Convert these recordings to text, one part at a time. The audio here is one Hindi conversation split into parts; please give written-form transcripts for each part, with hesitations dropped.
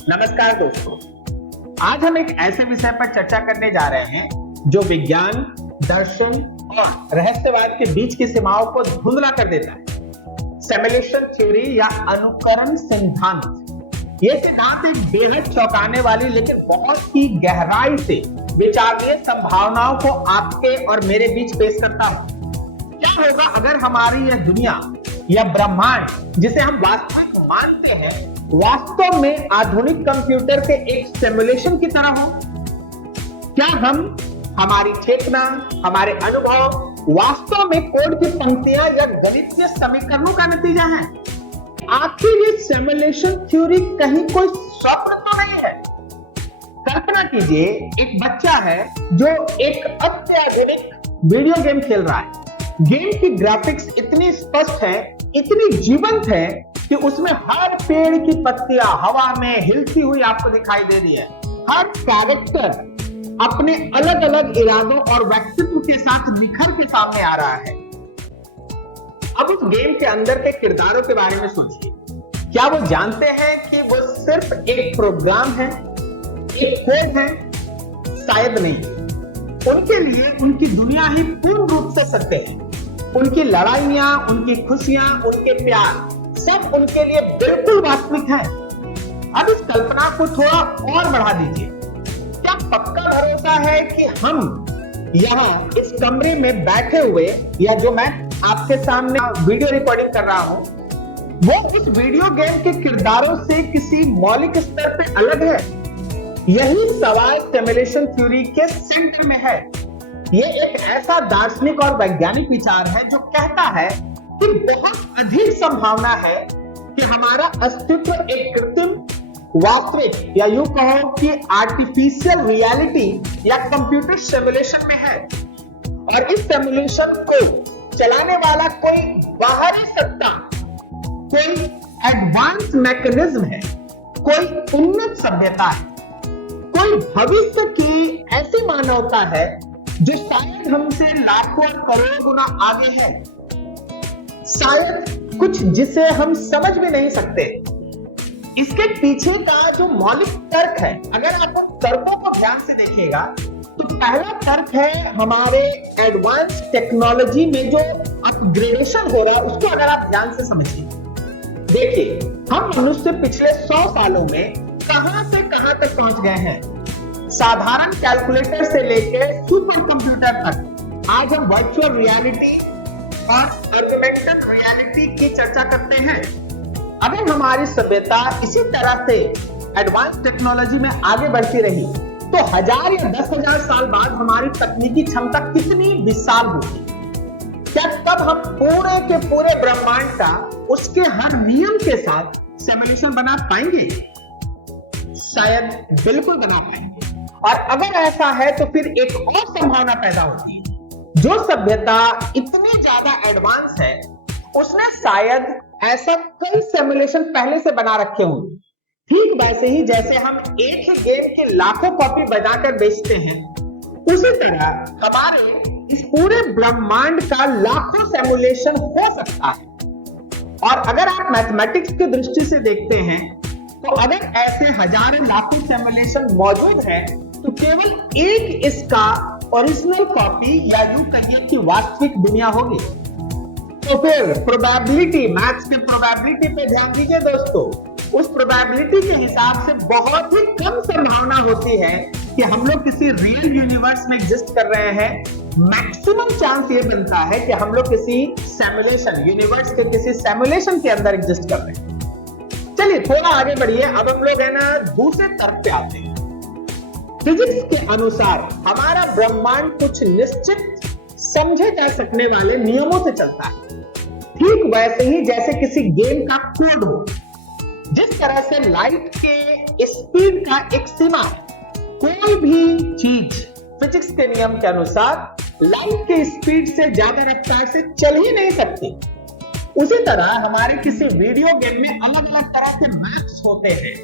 नमस्कार दोस्तों, आज हम एक ऐसे विषय पर चर्चा करने जा रहे हैं जो विज्ञान, दर्शन और रहस्यवाद के बीच की सीमाओं को धुंधला कर देता है। सिमुलेशन थ्योरी या अनुकरण सिद्धांत। यह सिद्धांत एक बेहद चौंकाने वाली लेकिन बहुत ही गहराई से विचारणीय संभावनाओं को आपके और मेरे बीच पेश करता है। क्या होगा अगर हमारी यह दुनिया या ब्रह्मांड, जिसे हम वास्तविक मानते हैं, वास्तव में आधुनिक कंप्यूटर के एक सिमुलेशन की तरह हो? क्या हमारी चेतना, हमारे अनुभव वास्तव में कोड की पंक्तियां या गणितीय समीकरणों का नतीजा है? आखिर ये सिमुलेशन थ्योरी कहीं कोई स्वप्न तो नहीं है? कल्पना कीजिए, एक बच्चा है जो एक अत्याधुनिक वीडियो गेम खेल रहा है। गेम की ग्राफिक्स इतनी स्पष्ट है, इतनी जीवंत है कि उसमें हर पेड़ की पत्तियां हवा में हिलती हुई आपको दिखाई दे रही है। हर कैरेक्टर अपने अलग अलग इरादों और व्यक्तित्व के साथ निखर के सामने आ रहा है। अब उस गेम के अंदर के किरदारों के बारे में सोचिए। क्या वो जानते हैं कि वो सिर्फ एक प्रोग्राम है, एक कोड है? शायद नहीं। उनके लिए उनकी दुनिया ही पूर्ण रूप से सत्य है। उनकी लड़ाइयां, उनकी खुशियां, उनके प्यार सब उनके लिए बिल्कुल वास्तविक है। अब इस कल्पना को थोड़ा और बढ़ा दीजिए। क्या पक्का भरोसा है कि हम यहाँ इस कमरे में बैठे हुए, या जो मैं आपके सामने वीडियो रिकॉर्डिंग कर रहा हूं, वो उस वीडियो गेम के किरदारों से किसी मौलिक स्तर पे अलग है? यही सवाल सिमुलेशन थ्योरी के सेंटर में है। ये एक ऐसा दार्शनिक और वैज्ञानिक विचार है जो कहता है कि बहुत अधिक संभावना है कि हमारा अस्तित्व एक कृत्रिम, वास्तविक, या यूं कहो कि आर्टिफिशियल रियलिटी या कंप्यूटर सिमुलेशन में है। और इस सिमुलेशन को चलाने वाला कोई बाहरी सत्ता, कोई एडवांस मैकेनिज्म है, कोई उन्नत सभ्यता है, कोई भविष्य की ऐसी मानवता है जो शायद हमसे लाखों करोड़ गुना आगे है। शायद कुछ जिसे हम समझ भी नहीं सकते। इसके पीछे का जो मौलिक तर्क है, अगर आप तर्कों को ध्यान से देखिएगा तो पहला तर्क है हमारे एडवांस टेक्नोलॉजी में जो अपग्रेडेशन हो रहा है, उसको अगर आप ध्यान से समझिए। देखिए, हम मनुष्य पिछले 100 सालों में कहां से कहां तक पहुंच गए हैं। साधारण कैलकुलेटर से लेकर सुपर कंप्यूटर तक। आज हम वर्चुअल रियलिटी और ऑगमेंटेड रियलिटी की चर्चा करते हैं। अगर हमारी सभ्यता इसी तरह से एडवांस टेक्नोलॉजी में आगे बढ़ती रही तो 1000 या 10,000 साल बाद हमारी तकनीकी क्षमता कितनी विशाल होगी। क्या तब हम पूरे के पूरे ब्रह्मांड का उसके हर नियम के साथ सिमुलेशन बना पाएंगे? शायद बिल्कुल बना पाएंगे। और अगर ऐसा है तो फिर एक और संभावना पैदा होती है। जो सभ्यता इतनी ज्यादा एडवांस है, उसने शायद ऐसा कई सिमुलेशन पहले से बना रखे होंगे। ठीक वैसे ही जैसे हम एक ही गेम की लाखों कॉपी बनाकर बेचते हैं, उसी तरह हमारे इस पूरे ब्रह्मांड का लाखों सिमुलेशन हो सकता है। और अगर आप मैथमेटिक्स की दृष्टि से देखते हैं तो अगर ऐसे हजारों लाखों सिमुलेशन मौजूद हैं, तो केवल एक इसका ओरिजिनल कॉपी या यूं कहिए कि वास्तविक दुनिया होगी। तो फिर प्रोबेबिलिटी, मैथ्स के प्रोबेबिलिटी पे ध्यान दीजिए दोस्तों। उस प्रोबेबिलिटी के हिसाब से बहुत ही कम संभावना होती है कि हम लोग किसी रियल यूनिवर्स में एग्जिस्ट कर रहे हैं। मैक्सिमम चांस ये बनता है कि हम लोग किसी सिमुलेशन, यूनिवर्स के किसी सिमुलेशन के अंदर एग्जिस्ट कर रहे हैं। चलिए थोड़ा आगे बढ़िए। अब हम लोग है ना दूसरे तर्क पे आते हैं। फिजिक्स के अनुसार हमारा ब्रह्मांड कुछ निश्चित समझे जा सकने वाले नियमों से चलता है। ठीक वैसे ही जैसे किसी गेम का कोड हो। जिस तरह से लाइट के स्पीड का एक सीमा है, कोई भी चीज फिजिक्स के नियम के अनुसार लाइट के स्पीड से ज्यादा रफ्तार से चल ही नहीं सकती। उसी तरह हमारे किसी वीडियो गेम में अलग अलग तरह के मैप्स होते हैं।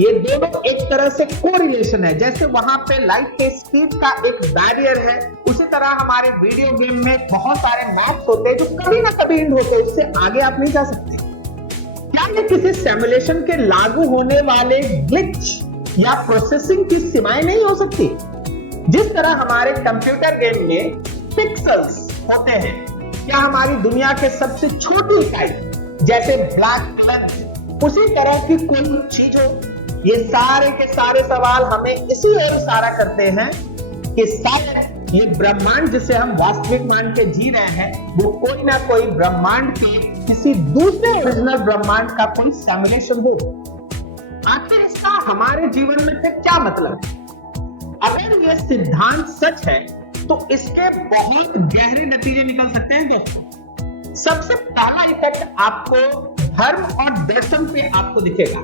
ये दोनों एक तरह से कोरिलेशन है। जैसे वहां पे लाइट के स्पीड का एक बैरियर है, उसी तरह हमारे वीडियो गेम में बहुत सारे मैप्स होते हैं जो कभी ना कभी एंड होते हैं, उससे आगे आप नहीं जा सकते। क्या क्या ये किसी सिमुलेशन के लागू होने वाले ग्लिच या प्रोसेसिंग की सीमाएं नहीं हो सकती? जिस तरह हमारे कंप्यूटर गेम में पिक्सेल्स होते हैं, क्या हमारी दुनिया के सबसे छोटी इकाई जैसे ब्लैक लेंथ उसी तरह की कोई चीज हो? ये सारे के सारे सवाल हमें इसी ओर इशारा करते हैं कि शायद ये ब्रह्मांड जिसे हम वास्तविक मान के जी रहे हैं, वो कोई ना कोई ब्रह्मांड के किसी दूसरे ओरिजिनल ब्रह्मांड का कोई सिमुलेशन हो। आखिर इसका हमारे जीवन में फिर क्या मतलब है? अगर ये सिद्धांत सच है तो इसके बहुत गहरे नतीजे निकल सकते हैं दोस्तों। सबसे पहला इफेक्ट आपको धर्म और दर्शन पे आपको दिखेगा।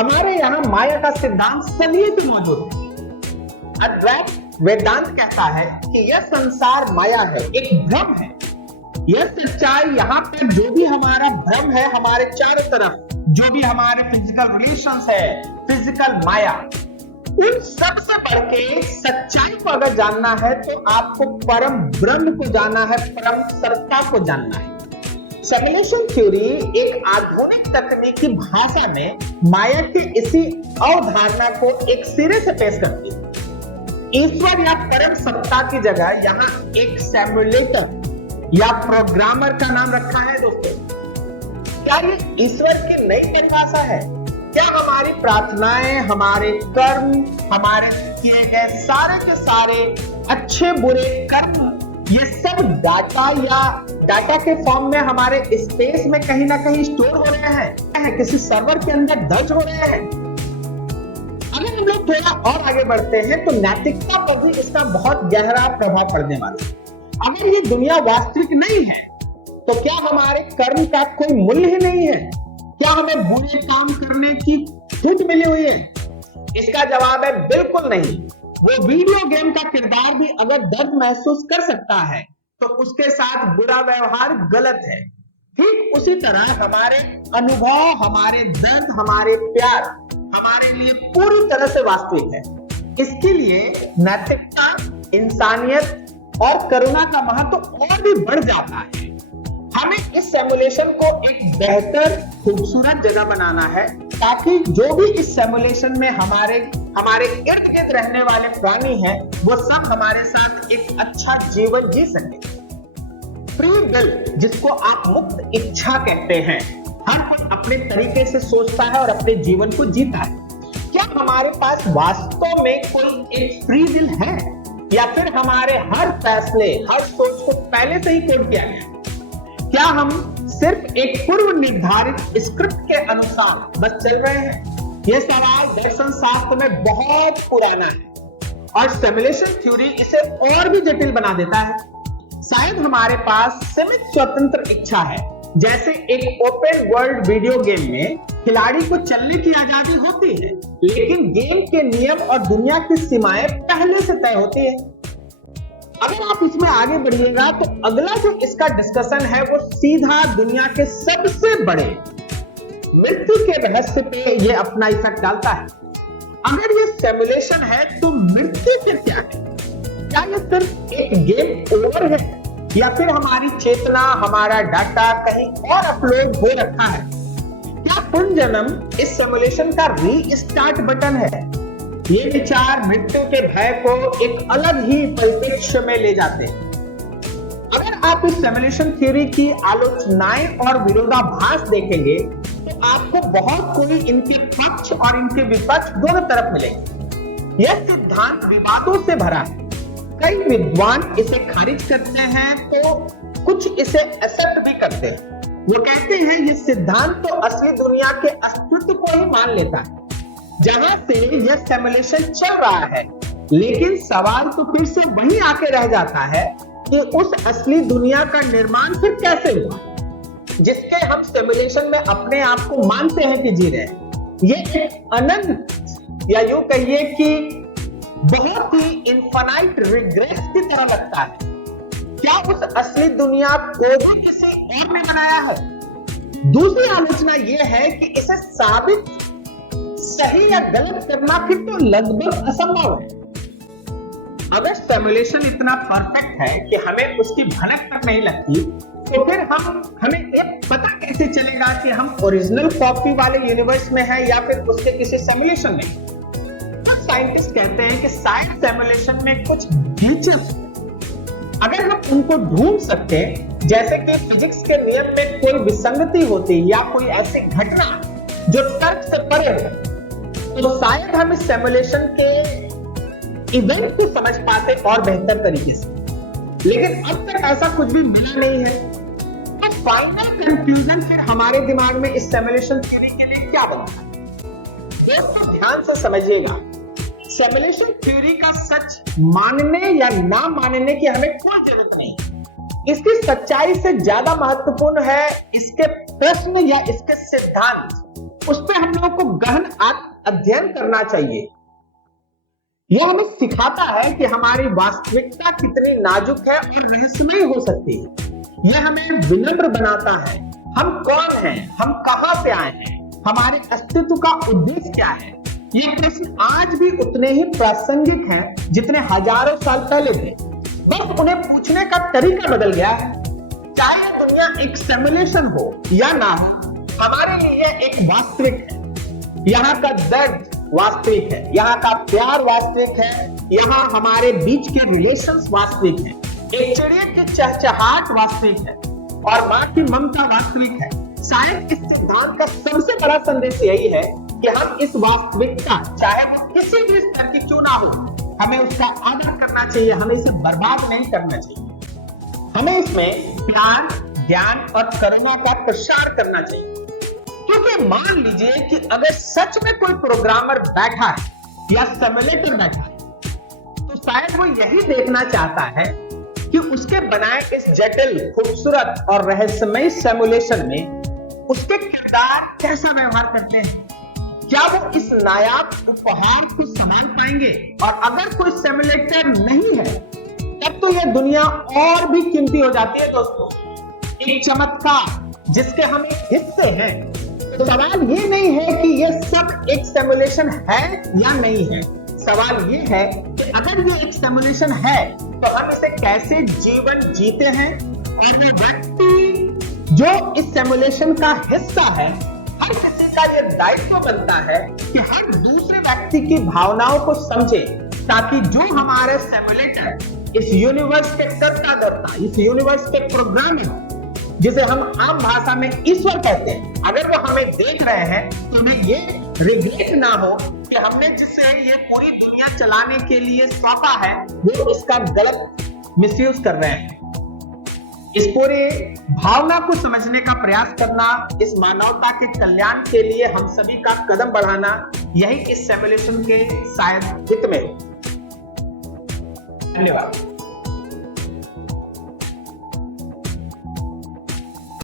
हमारे यहाँ माया का सिद्धांत सदियों से मौजूद है। अद्वैत वेदांत कहता है कि यह संसार माया है, एक भ्रम है। यह सच्चाई यहाँ पर जो भी हमारा भ्रम है, हमारे चारों तरफ जो भी हमारे फिजिकल रिलेशंस है, फिजिकल माया, उन सबसे बढ़ के सच्चाई को अगर जानना है तो आपको परम ब्रह्म को जानना है, परम सत्ता को जानना है। सिमुलेशन थ्योरी एक आधुनिक तकनीकी भाषा में माया के इसी अवधारणा को एक सिरे से पेश करती है। ईश्वर या परम सत्ता की जगह यहाँ एक सिमुलेटर या प्रोग्रामर का नाम रखा है दोस्तों। क्या ये ईश्वर की नई परिभाषा है? क्या हमारी प्रार्थनाएं, हमारे कर्म, हमारे किए गए सारे के सारे अच्छे बुरे कर्म, ये सब डाटा के फॉर्म में हमारे स्पेस में कहीं ना कहीं स्टोर हो रहे हैं, किसी सर्वर के अंदर दर्ज हो रहे हैं? अगर हम लोग थोड़ा और आगे बढ़ते हैं तो नैतिकता पर भी इसका बहुत गहरा प्रभाव पड़ने वाला है। अगर ये दुनिया वास्तविक नहीं है तो क्या हमारे कर्म का कोई मूल्य ही नहीं है? क्या हमें बुरे काम करने की छूट मिली हुई है? इसका जवाब है बिल्कुल नहीं। वो वीडियो गेम का किरदार भी अगर दर्द महसूस कर सकता है तो उसके साथ बुरा व्यवहार गलत है। ठीक उसी तरह हमारे अनुभव, हमारे दर्द, हमारे प्यार हमारे लिए पूरी तरह से वास्तविक है। इसके लिए नैतिकता, इंसानियत और करुणा का महत्व और भी बढ़ जाता है। हमें इस सिमुलेशन को एक बेहतर, खूबसूरत जगह बनाना है ताकि जो भी इस सिमुलेशन में हमारे इर्द गिर्द रहने वाले प्राणी हैं, वो सब हमारे साथ एक अच्छा जीवन जी सके। फ्री विल, जिसको आप मुक्त इच्छा कहते हैं, हर कोई अपने तरीके से सोचता है और अपने जीवन को जीता है। क्या हमारे पास वास्तव में कोई एक फ्री विल है या फिर हमारे हर फैसले, हर सोच को पहले से ही कोड किया गया? क्या हम सिर्फ एक पूर्व निर्धारित स्क्रिप्ट के अनुसार बस चल रहे हैं? यह सवाल दर्शन शास्त्र में बहुत पुराना है और सिमुलेशन थ्योरी इसे और भी जटिल बना देता है। शायद हमारे पास सीमित स्वतंत्र इच्छा है, जैसे एक ओपन वर्ल्ड वीडियो गेम में खिलाड़ी को चलने की आजादी होती है, लेकिन गेम के नियम और दुनिया की सीमाएं पहले से तय होती है। अगर आप इसमें आगे बढ़िएगा तो अगला जो इसका डिस्कशन है वो सीधा दुनिया के सबसे बड़े मृत्यु के रहस्य पे ये अपना इफेक्ट डालता है। अगर ये सिमुलेशन है तो मृत्यु फिर क्या है? क्या ये सिर्फ एक गेम ओवर है या फिर हमारी चेतना, हमारा डाटा कहीं और अपलोड हो रखा है? क्या पुनर्जन्म इस सिमुलेशन का रीस्टार्ट बटन है? ये विचार मृत्यु के भय को एक अलग ही परिप्रेक्ष्य में ले जाते हैं। अगर आप इस सिमुलेशन थ्योरी की आलोचनाएं और विरोधाभास देखेंगे तो आपको बहुत कोई इनके पक्ष और इनके विपक्ष दोनों तरफ मिलेंगे। यह सिद्धांत विवादों से भरा है। कई विद्वान इसे खारिज करते हैं तो कुछ इसे एक्सेप्ट भी करते हैं। वो कहते हैं ये सिद्धांत तो असली दुनिया के अस्तित्व को ही मान लेता है जहां से यह सिमुलेशन चल रहा है, लेकिन सवाल तो फिर से वहीं आके रह जाता है कि उस असली दुनिया का निर्माण फिर कैसे हुआ जिसके हम सिमुलेशन में अपने आप को मानते हैं कि जी रहे हैं। ये एक अनंत या यूं कहिए कि बहुत ही इनफाइनाइट रिग्रेस की तरह लगता है। क्या उस असली दुनिया को भी किसी और ने बनाया है? दूसरी आलोचना यह है कि इसे साबित सही या गलत करना फिर तो लगभग असंभव है। अगर सिमुलेशन इतना परफेक्ट है कि हमें उसकी भनक तक नहीं लगती, तो फिर हमें एक पता कैसे चलेगा कि हम ओरिजिनल कॉपी वाले यूनिवर्स में हैं या फिर उसके किसी सिमुलेशन में? तो साइंटिस्ट कहते हैं कि शायद सिमुलेशन में कुछ ग्लिचेस, अगर हम उनको ढूंढ सकते, जैसे कि फिजिक्स के नियम में कोई विसंगति होती या कोई ऐसी घटना जो तर्क से परे है, तो शायद हम इस सिमुलेशन के इवेंट को समझ पाते और बेहतर तरीके से। लेकिन अब तक ऐसा कुछ भी मिला नहीं है। तो फाइनल कंक्लूजन फिर हमारे दिमाग में इस सिमुलेशन थ्योरी के लिए क्या बनता है? दोस्तों ध्यान से समझिएगा, सिमुलेशन थ्योरी का सच मानने या ना मानने की हमें कोई जरूरत नहीं। इसकी सच्चाई से ज्यादा महत्वपूर्ण है इसके प्रश्न या इसके सिद्धांत, उस पर हम लोग को गहन अध्ययन करना चाहिए। यह हमें सिखाता है कि हमारी वास्तविकता कितनी नाजुक है और रहस्यमय हो सकती है। यह हमें विनम्र बनाता है। हम कौन हैं, हम कहां से आए हैं, हमारे अस्तित्व का उद्देश्य क्या है, ये प्रश्न आज भी उतने ही प्रासंगिक हैं जितने हजारों साल पहले थे। बस उन्हें पूछने का तरीका बदल गया है। चाहे दुनिया एक सिमुलेशन हो या ना हो, हमारे लिए एक वास्तविक है। यहाँ का दर्द वास्तविक है, यहाँ का प्यार वास्तविक है, यहाँ हमारे बीच के रिलेशंस वास्तविक है, एक चिड़िया की चहचहाट वास्तविक है और मां की ममता वास्तविक है। शायद इस सिद्धांत का सबसे बड़ा संदेश यही है कि हम इस वास्तविकता, चाहे वो किसी भी स्तर की क्यों ना हो, हमें उसका आदर करना चाहिए, हमें इसे बर्बाद नहीं करना चाहिए। हमें इसमें प्यार, ज्ञान और करुणा का प्रसार करना चाहिए। क्योंकि मान लीजिए कि अगर सच में कोई प्रोग्रामर बैठा है या सिमुलेटर बैठा है, तो शायद वो यही देखना चाहता है कि उसके बनाए इस जटिल, खूबसूरत और रहस्यमय सिमुलेशन में उसके किरदार कैसा व्यवहार करते हैं। क्या वो इस नायाब उपहार को संभाल पाएंगे? और अगर कोई सिमुलेटर नहीं है, तब तो यह दुनिया और भी कीमती हो जाती है दोस्तों। एक चमत्कार जिसके हम एक हिस्से हैं। तो सवाल ये नहीं है कि यह सब एक सिमुलेशन है या नहीं है। सवाल ये है कि अगर ये एक सिमुलेशन है, तो हम इसे कैसे जीवन जीते हैं। और वो व्यक्ति जो इस सिमुलेशन का हिस्सा है, हर किसी का ये दायित्व बनता है कि हर दूसरे व्यक्ति की भावनाओं को समझे, ताकि जो हमारे सिमुलेटर, इस यूनिवर्स के कर्ता-धर्ता, इस यूनिवर्स के प्रोग्रामर, जिसे हम आम भाषा में ईश्वर कहते हैं, अगर वो हमें देख रहे हैं तो उन्हें ये रिग्रेट ना हो कि हमने जिसे ये पूरी दुनिया चलाने के लिए सौंपा है, वो इसका गलत मिसयूज कर रहे हैं। इस पूरे भावना को समझने का प्रयास करना, इस मानवता के कल्याण के लिए हम सभी का कदम बढ़ाना, यही इस सिमुलेशन के शायद हित में हो। धन्यवाद।